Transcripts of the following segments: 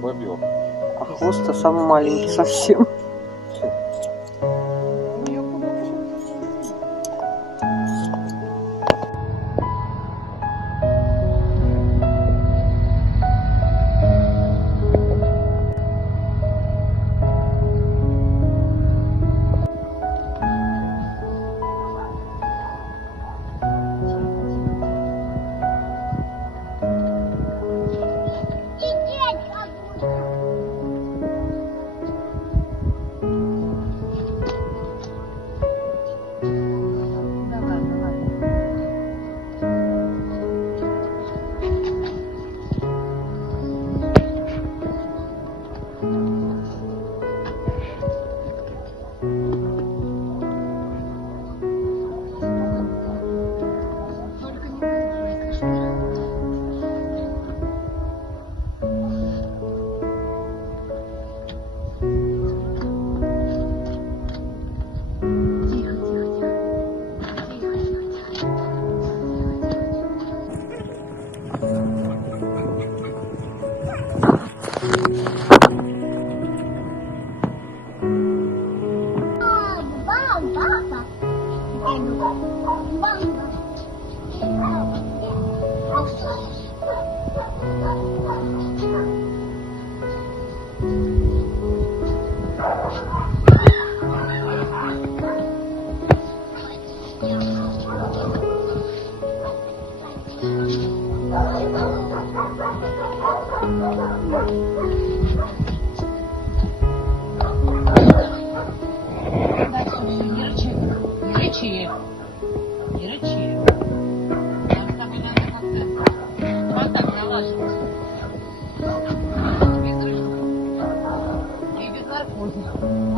Бобёк. А хвост-то самый маленький совсем.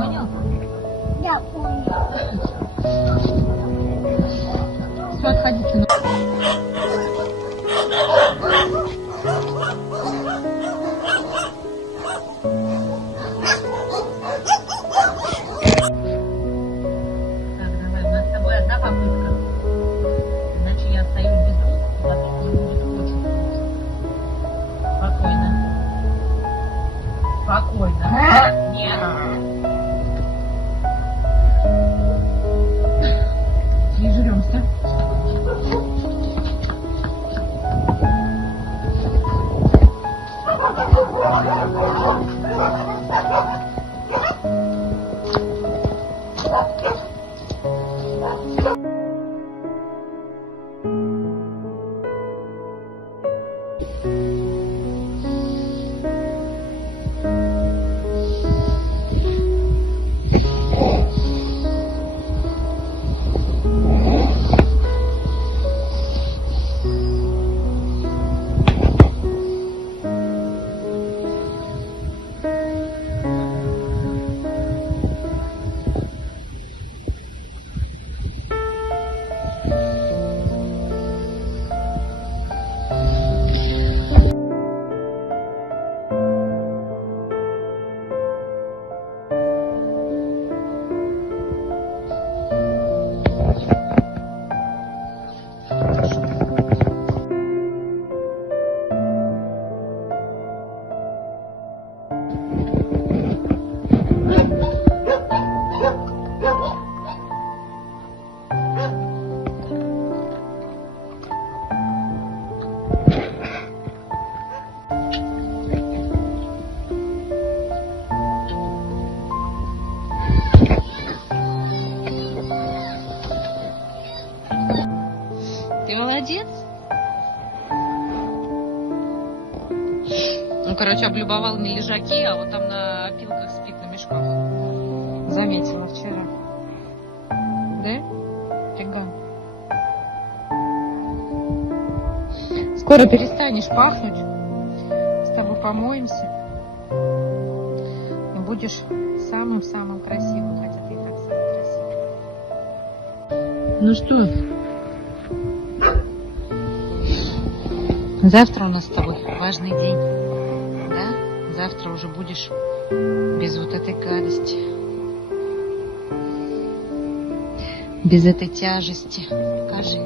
Понял? Я понял. Все, отходите. Спокойно. Нет. Не жремся. Молодец. Ну, короче, облюбовал не лежаки, а вот там на опилках спит, на мешках. Заметила вчера. Да? Фига. Скоро перестанешь пахнуть. С тобой помоемся. И будешь самым-самым красивым, хотя ты и так самый красивый. Ну что? Завтра у нас с тобой важный день. Да? Завтра уже будешь без вот этой гадости. Без этой тяжести. Покажи.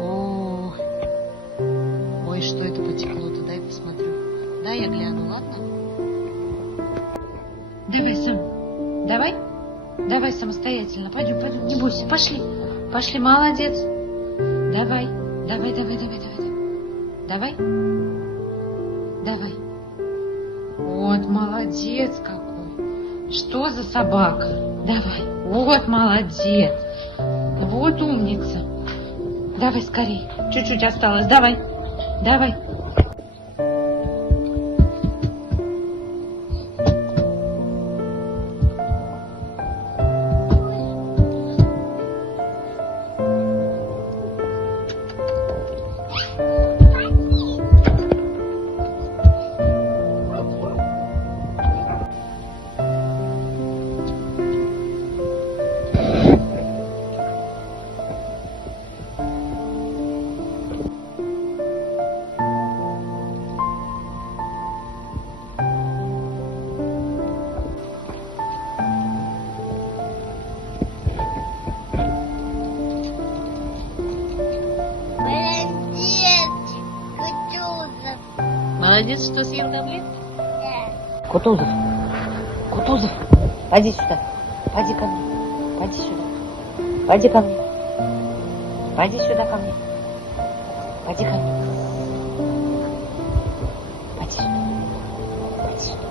О, ой, что это потекло-то? Дай посмотрю. Да, я гляну, ладно? Давай сам. Давай. Давай самостоятельно. Пойдем, пойдем. Не бойся. Пошли. Пошли, молодец. Давай. Давай, давай, давай, давай. Давай. Давай. Вот, молодец какой. Что за собака? Давай. Вот, молодец. Вот умница. Давай скорей. Чуть-чуть осталось. Давай. Давай. Молодец, что съел таблетки? Да. Кутузов. Кутузов. Пойди сюда. Пойди ко мне. Пойди сюда. Пойди ко мне. Пойди сюда ко мне. Пойди ко мне. Пойди сюда. Пойди сюда.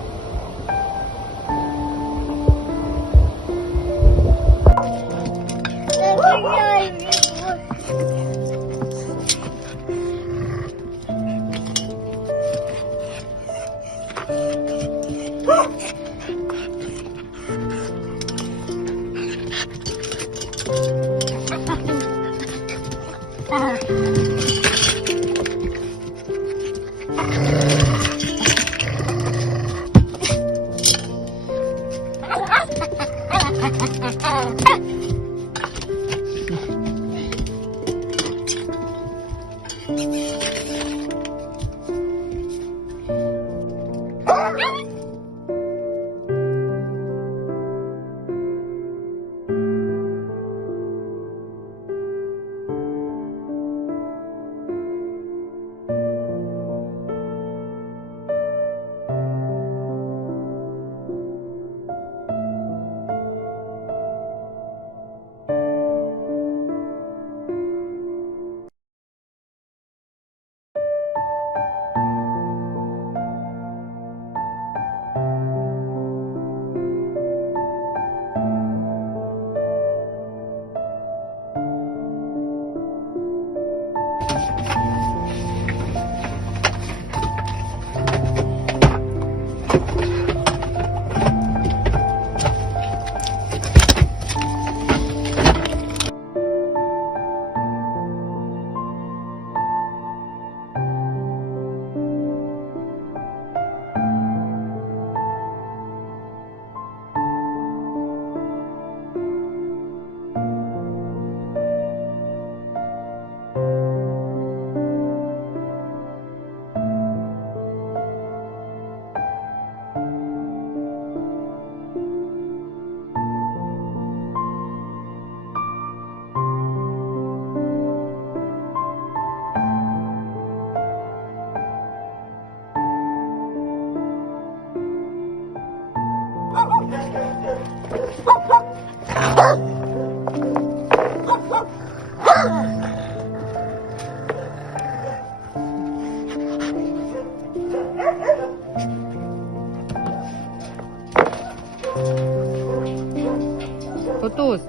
Кутуз.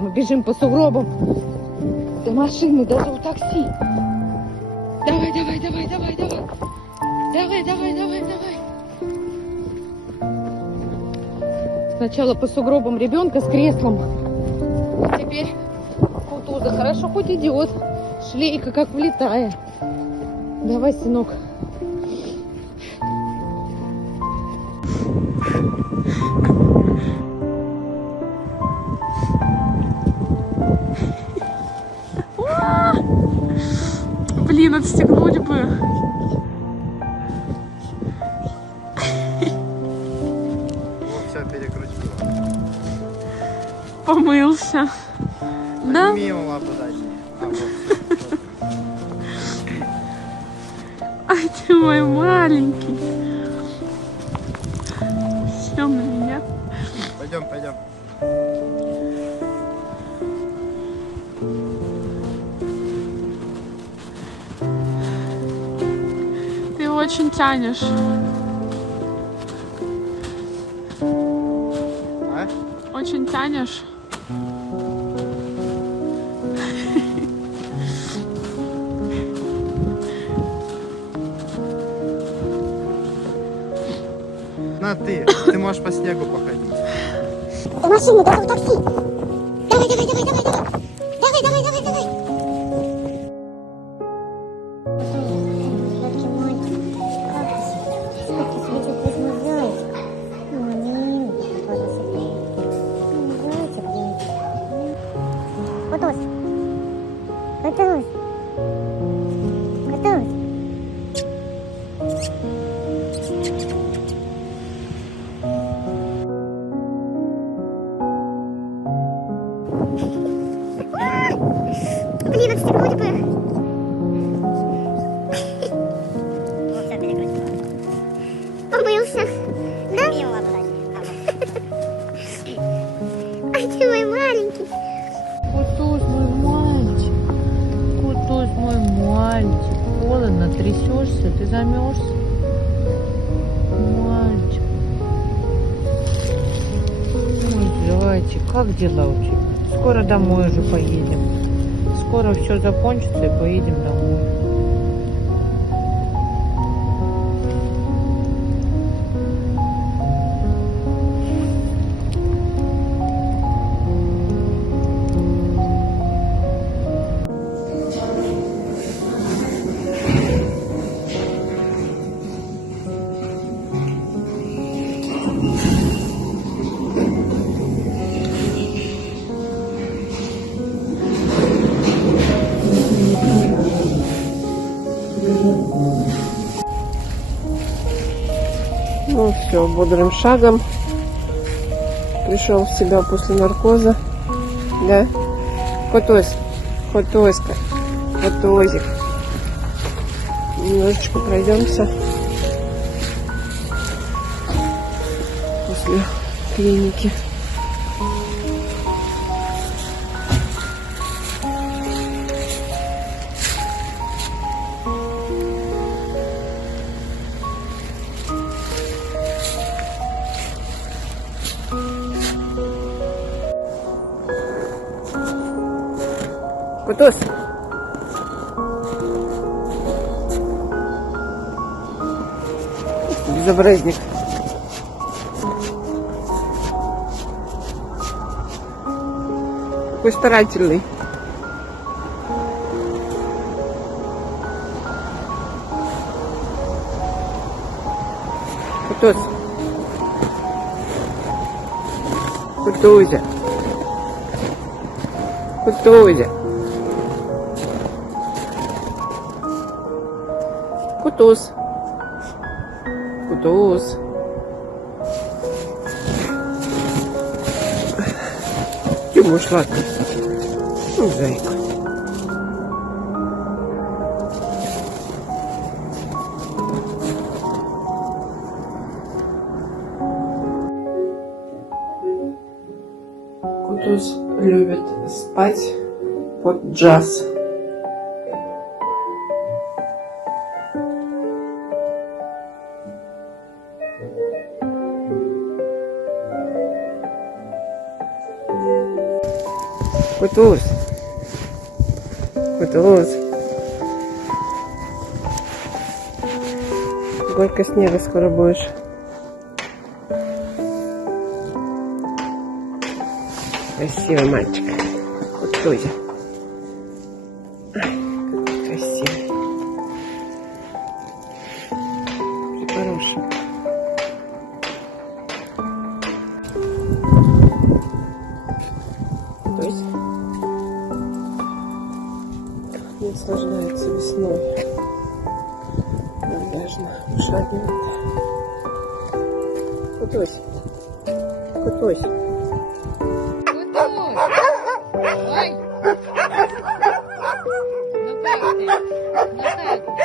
Мы бежим по сугробам. До машины, даже у такси. Давай, давай, давай, давай, давай. Давай, давай, давай, давай. Сначала по сугробам ребенка с креслом. Теперь Кутуза. Хорошо хоть идет. Шлейка как влетая. Давай, сынок. Блин, отстегнуть бы. Все перекрутила. Помылся. Да? Мимо лапу дальше. Ай, ты мой маленький. Все на меня. Пойдем, пойдем. Ты его очень тянешь. А? Очень тянешь. На ты можешь по снегу походить. До машины, даже в такси. Давай, давай, давай, давай, давай. Давай, давай, давай, давай. Кутуз. Кутуз. Кутуз. Блин, отстегнуть бы. Вот, все перекрутила. Помылся. Да? Мимо ладно дальше. Ай, ты мой маленький. Кутуз, мой мальчик. Кутуз, мой мальчик. Холодно, трясешься, ты замерз. Мальчик. Мой зайчик, как дела у тебя? Скоро домой уже поедем. Скоро все закончится и поедем домой. Ну все, бодрым шагом пришел в себя после наркоза. Да? Кутусь, Кутуська, Кутузик. Немножечко пройдемся после клиники. Кутусь. Безобразник. Какой старательный. Кутусь. Кутузя. Кутузя. Кутуз. Кутуз. Тимуш, ладно. Ну, зайка. Кутуз любит спать под джаз. Кутуз. Кутуз. Горка снега скоро будешь. Красивый мальчик. Кутузя. Какой красивый. Хороший. Кутуз. Наслаждается весной. Нежно вышагивает. Кутусь. Кутусь. Ой! Ну как ты? Ну как?